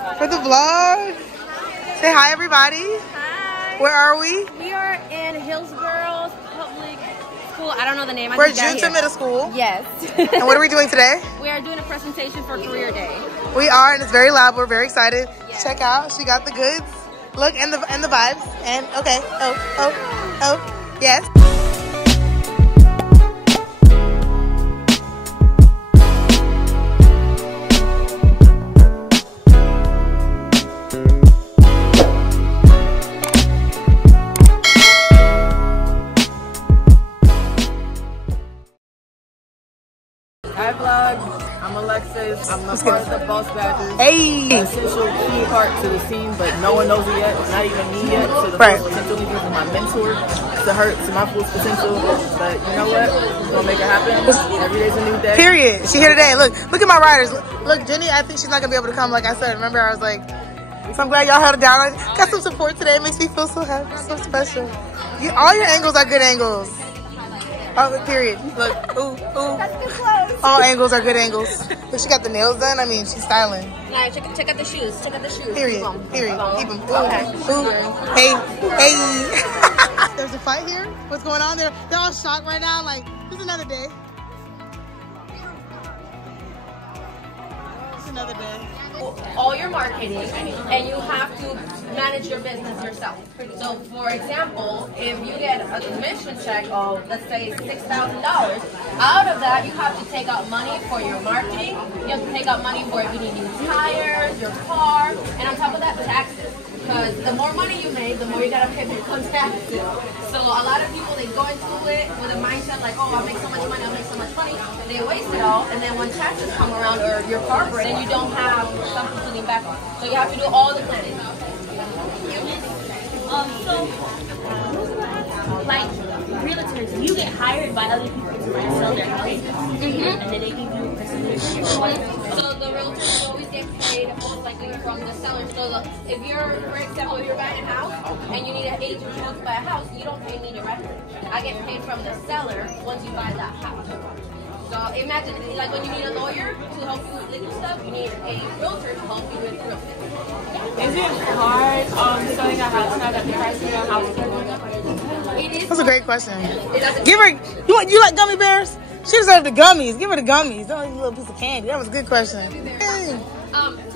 For the vlog. Say hi, everybody. Hi. Where are we? We are in Hillsborough Public School. I don't know the name. We're at Junta Middle School. Yes. And what are we doing today? We are doing a presentation for Career Day. We are, and it's very loud. We're very excited. Yes. Check out. She got the goods. Look, and the vibes. And okay. Oh. Yes. Hi vlog, I'm Alexis. I'm a part of the Boss Badgers. Hey! Essential key part to the team, but no one knows it yet. Not even me yet. So the Right. full potential leader is my mentor to my full potential. But you know what? We're gonna make it happen. Every day's a new day. Period. She here today. Look at my riders. Look, Jenny, I think she's not gonna be able to come. Like I said, remember I was like, so I'm glad y'all held it down. I got some support today. It makes me feel so happy, so special. All your angles are good angles. Oh, period. Look, ooh. All angles are good angles. Look, she got the nails done. I mean, she's styling. Yeah, check out the shoes. Check out the shoes. Period. Period. Keep them. Okay. Ooh. Hey. There's a fight here. What's going on there? They're all shocked right now. Like, it's another day. It's another day. All your marketing, and you have to manage your business yourself. So, for example, if you get a commission check of, let's say, $6,000, out of that, you have to take out money for your marketing. You have to take out money for if you need new tires, your car, and on top of that, taxes. Because the more money you make, the more you gotta pay for income taxes. So a lot of people, they go into it with a mindset like, oh, I'll make so much money, I'll make so much money. They waste it all, and then when taxes come around or your car breaks, then you don't have something to lean back on. So you have to do all the planning. Like realtors, you get hired by other people to sell their house, and then they give you a percentage. So the realtors always get paid most likely from the seller. So if you're, for example, if you're buying a house and you need an agent to buy a house, you don't pay me directly. I get paid from the seller once you buy that house. So imagine, like when you need a lawyer to help you with legal stuff, you need a realtor to help you with real estate. Is it hard selling a house now that the price of your house is going up? It is. That's a great question. Give her. You like gummy bears? She deserved the gummies. Give her the gummies. Don't eat a little piece of candy. That was a good question.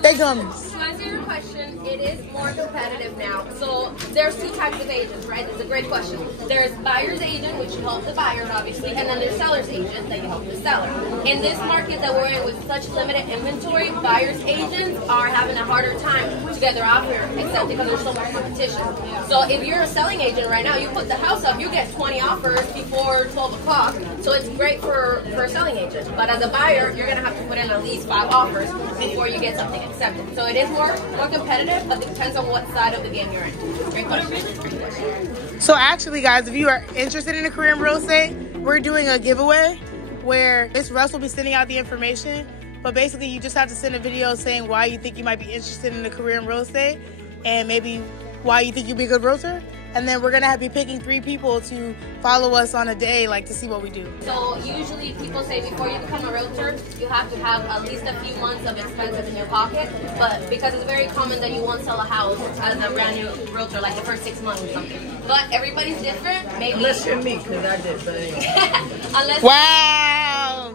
They gummies. To answer your question, it is more competitive now. So there's two types of agents, right? It's a great question. There's buyer's agent, which you help the buyer, obviously, and then there's seller's agent that you help the seller. In this market that we're in with such limited inventory, buyer's agents are having a harder time to get their offer accepted because there's so much competition. So if you're a selling agent right now, you put the house up, you get 20 offers before 12 o'clock. So it's great for a selling agent. But as a buyer, you're going to have to put in at least 5 offers before you get something accepted. So it is more competitive, but it depends on what side of the game you're in. Great question. So actually, guys, if you are interested in a career in real estate, we're doing a giveaway where Miss Russ will be sending out the information. But basically, you just have to send a video saying why you think you might be interested in a career in real estate and maybe why you think you'd be a good realtor. And then we're going to be picking 3 people to follow us on a day, like to see what we do. So usually people say before you become a realtor, you have to have at least a few months of expenses in your pocket. But because it's very common that you won't sell a house as a brand new realtor, like the first 6 months or something. But everybody's different. Maybe Unless you're me, because I did. But anyway. Wow.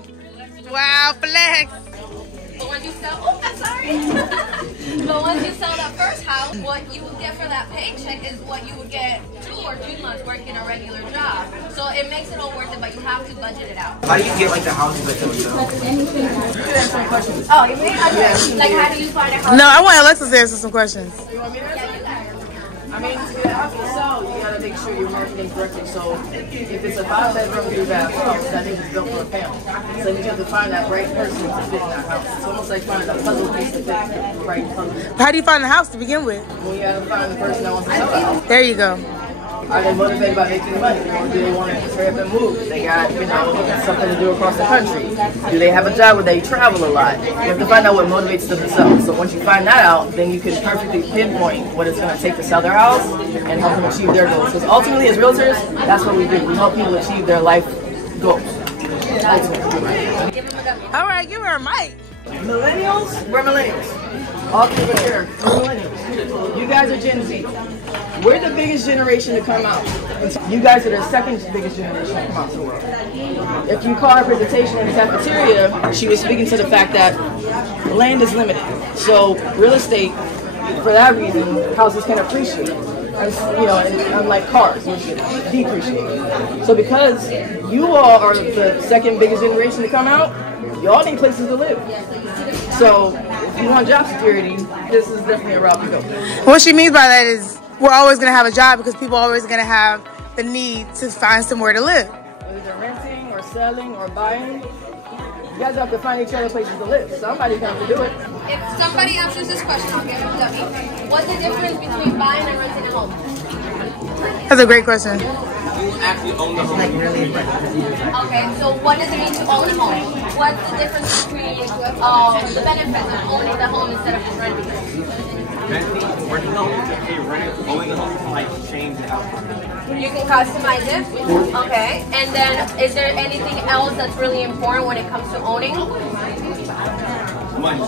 Wow, flex. But once you sell, oh, I'm sorry. But once you sell that first house, what you will get for that paycheck is what you would get 2 or 3 months working a regular job. So it makes it all worth it, but you have to budget it out. How do you get like the houses that you sell? Oh, you mean? Okay. Like, how do you find a house? No, I want Alexis to answer some questions. You want me to answer? I mean, to get a house to sell, you gotta make sure you're marketing correctly. So if it's a 5-bedroom, 3-bath house, that means it's built for a family. So you have to find that right person to fit in that house. It's almost like finding a puzzle piece to fit the right puzzle. How do you find the house to begin with? Well, you gotta find the person that wants to sell the house. There you go. Are they motivated by making money? Or do they want to hurry up and move? They got, something to do across the country. Do they have a job where they travel a lot? You have to find out what motivates them to sell. So once you find that out, then you can perfectly pinpoint what it's going to take to sell their house and help them achieve their goals. Because ultimately, as realtors, that's what we do. We help people achieve their life goals. Ultimately. All right, give her a mic. Millennials? We're millennials. All three of us here are millennials. You guys are Gen Z. We're the biggest generation to come out. You guys are the second biggest generation to come out to the world. If you call her presentation in the cafeteria, she was speaking to the fact that land is limited. So real estate, for that reason, houses can appreciate. As, you know, unlike cars, which depreciate. So because you all are the second biggest generation to come out, y'all need places to live. So if you want job security, this is definitely a route to go. What she means by that is we're always going to have a job because people are always going to have the need to find somewhere to live. Whether they're renting or selling or buying, you guys have to find each other places to live. Somebody's going to have to do it. If somebody answers this question, I'll give it to me. What's the difference between buying and renting a home? That's a great question. You actually own the home. Okay, so what does it mean to own a home? What's the difference between the benefits of owning the home instead of just renting it? Renting home is okay. Owning a home is like change the outcome. You can customize it. Okay, and then is there anything else that's really important when it comes to owning? Money.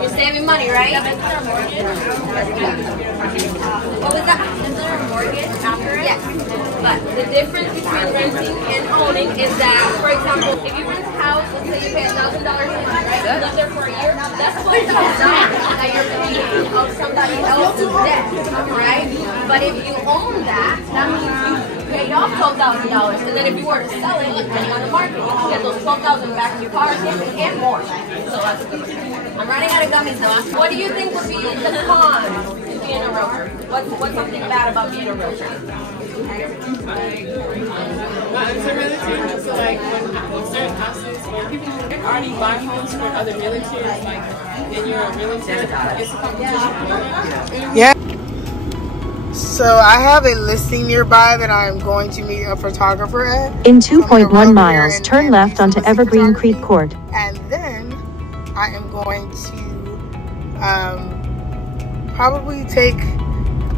You're saving money, right? What was that? Is there a mortgage after it? Yes. But the difference between renting and owning is that, for example, if you rent a house, let's say you pay $1,000 a month, right? You live there for a year, that's $12,000 that you're paying of somebody else's debt, right? But if you own that, that means you paid off $12,000. And then if you were to sell it, depending on the market, you can get those $12,000 back in your car and more. So that's good. I'm running out of gummies now. What do you think would be the cons to being a realtor? What's something bad about being a realtor? It's a realtor, so like when certain houses where people already buy homes for other realtors, like and you're a realtor, it's a competition. Yeah. So I have a listing nearby that I'm going to meet a photographer at. In 2.1 miles, turn left onto Evergreen Creek Court. And then I am going to probably take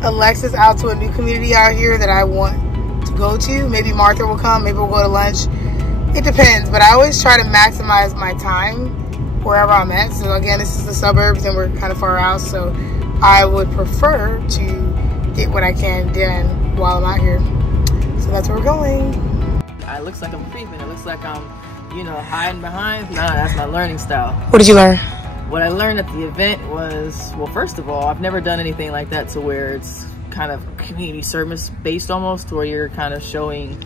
Alexis out to a new community out here that I want to go to. Maybe Martha will come, maybe we'll go to lunch. It depends, but I always try to maximize my time wherever I'm at. So again, this is the suburbs and we're kind of far out, so I would prefer to get what I can done while I'm out here. So that's where we're going. It looks like I'm creeping. It looks like I'm, you know, hiding behind. Nah, that's my learning style. What did you learn? What I learned at the event was, well, first of all, I've never done anything like that to where it's kind of community service based almost, to where you're kind of showing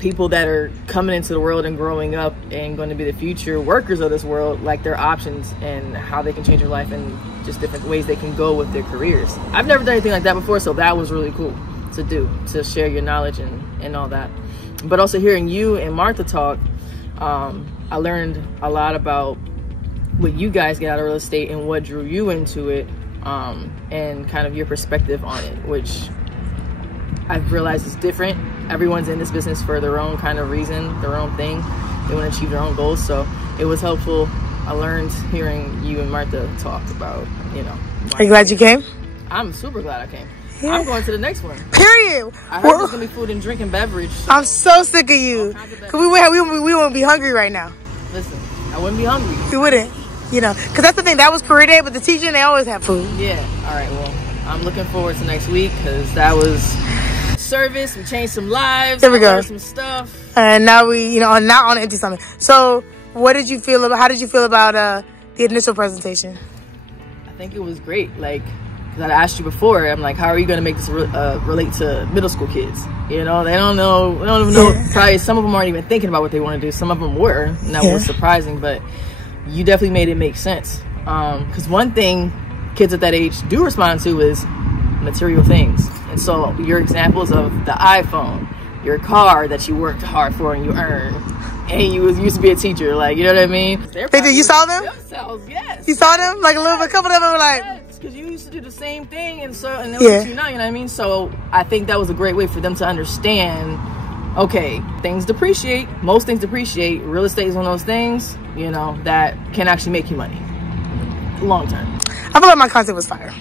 people that are coming into the world and growing up and going to be the future workers of this world, like their options and how they can change their life and just different ways they can go with their careers. I've never done anything like that before, so that was really cool to do, to share your knowledge and all that. But also hearing you and Martha talk, I learned a lot about what you guys get out of real estate and what drew you into it, and kind of your perspective on it, which I've realized is different. Everyone's in this business for their own kind of reason, their own thing. They want to achieve their own goals. So it was helpful. I learned hearing you and Martha talk about, you know. Are you glad you came? I'm super glad I came. Yeah. I'm going to the next one. Period. I heard there's going to be food and drink and beverage. So I'm so sick of you. Because we wouldn't be hungry right now. listen, I wouldn't be hungry. You wouldn't. You know, because that's the thing. That was career day, but the teaching, they always have food. Yeah. All right. Well, I'm looking forward to next week because that was service. We changed some lives. There we go. Some stuff. And now we, you know, not on an empty stomach. So, what did you feel about? How did you feel about the initial presentation? I think it was great. Like, because I asked you before, I'm like, how are you going to make this relate to middle school kids? You know, they don't know. They don't even know. Yeah. Probably some of them aren't even thinking about what they want to do. Some of them were, and that was surprising. But you definitely made it make sense. Because one thing kids at that age do respond to is material things. And so your examples of the iPhone, your car that you worked hard for and you earned, and you used to be a teacher, like, you know what I mean? They did. You saw them? Themselves, yes. You saw them? Like a little bit, a couple of them were like, because you used to do the same thing, and so and they look at you now, you know what I mean? So I think that was a great way for them to understand, okay, things depreciate, most things depreciate. Real estate is one of those things, you know, that can actually make you money long term. I feel like my content was fire.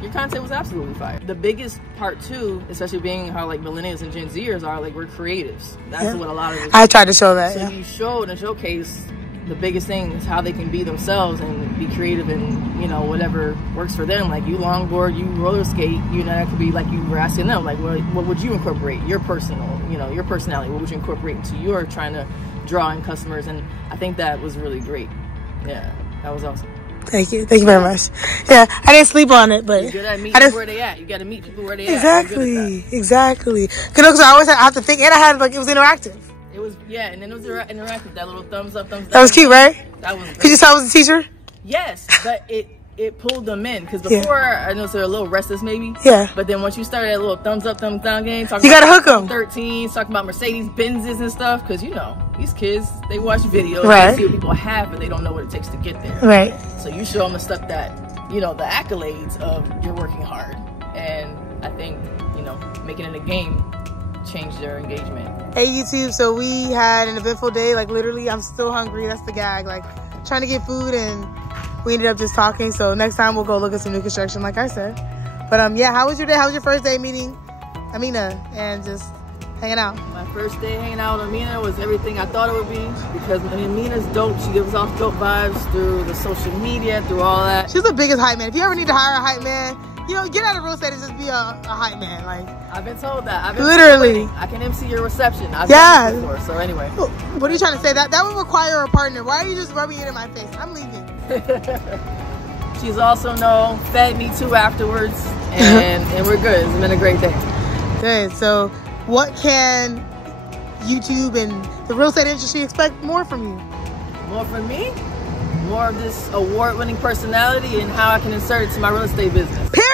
Your content was absolutely fire. The biggest part too, especially being how like millennials and Gen Zers are, like, we're creatives. That's what a lot of us I tried to show that. So you showed and showcased the biggest thing is how they can be themselves and be creative and, you know, whatever works for them. Like, you longboard, you roller skate, you know, that could be like you were asking them, like, what would you incorporate? Your personal, you know, your personality, what would you incorporate into your trying to draw in customers? And I think that was really great. Yeah, that was awesome. Thank you very much. Yeah, I didn't sleep on it, but you gotta meet people where they at. You gotta meet people where they at. Exactly. Because I always have to think, and I had, like, it was interactive. It was, yeah, and then it was interactive. That little thumbs up, thumbs down. That was cute, right? That was great. Could you tell I was a teacher? Yes, but it pulled them in, because before, I know they're a little restless maybe. Yeah. But then once you started that little thumbs up, thumbs down game, you gotta hook them. 13, talking about Mercedes Benzes and stuff, because, you know, these kids, they watch videos, right. They see what people have, but they don't know what it takes to get there. Right. So you show them the stuff that, you know, the accolades of you're working hard. And I think, you know, making it a game changed their engagement. Hey YouTube, so we had an eventful day. Like, literally, I'm still hungry. That's the gag. Like, trying to get food, and we ended up just talking. So next time we'll go look at some new construction, like I said. But yeah, how was your day? How was your first day meeting Amina and just hanging out? My first day hanging out with Amina was everything I thought it would be, because Amina's dope. She gives off dope vibes through the social media, through all that. She's the biggest hype man. If you ever need to hire a hype man, you know, get out of real estate and just be a hype man. Like, I've been told that. I've been literally. I can MC your reception. I've done this before, so anyway. What are you trying to say? That would require a partner. Why are you just rubbing it in my face? I'm leaving. She's also fed me too afterwards, and we're good. It's been a great day. Good. So what can YouTube and the real estate industry expect more from you? More from me? More of this award-winning personality and how I can insert it to my real estate business. Period.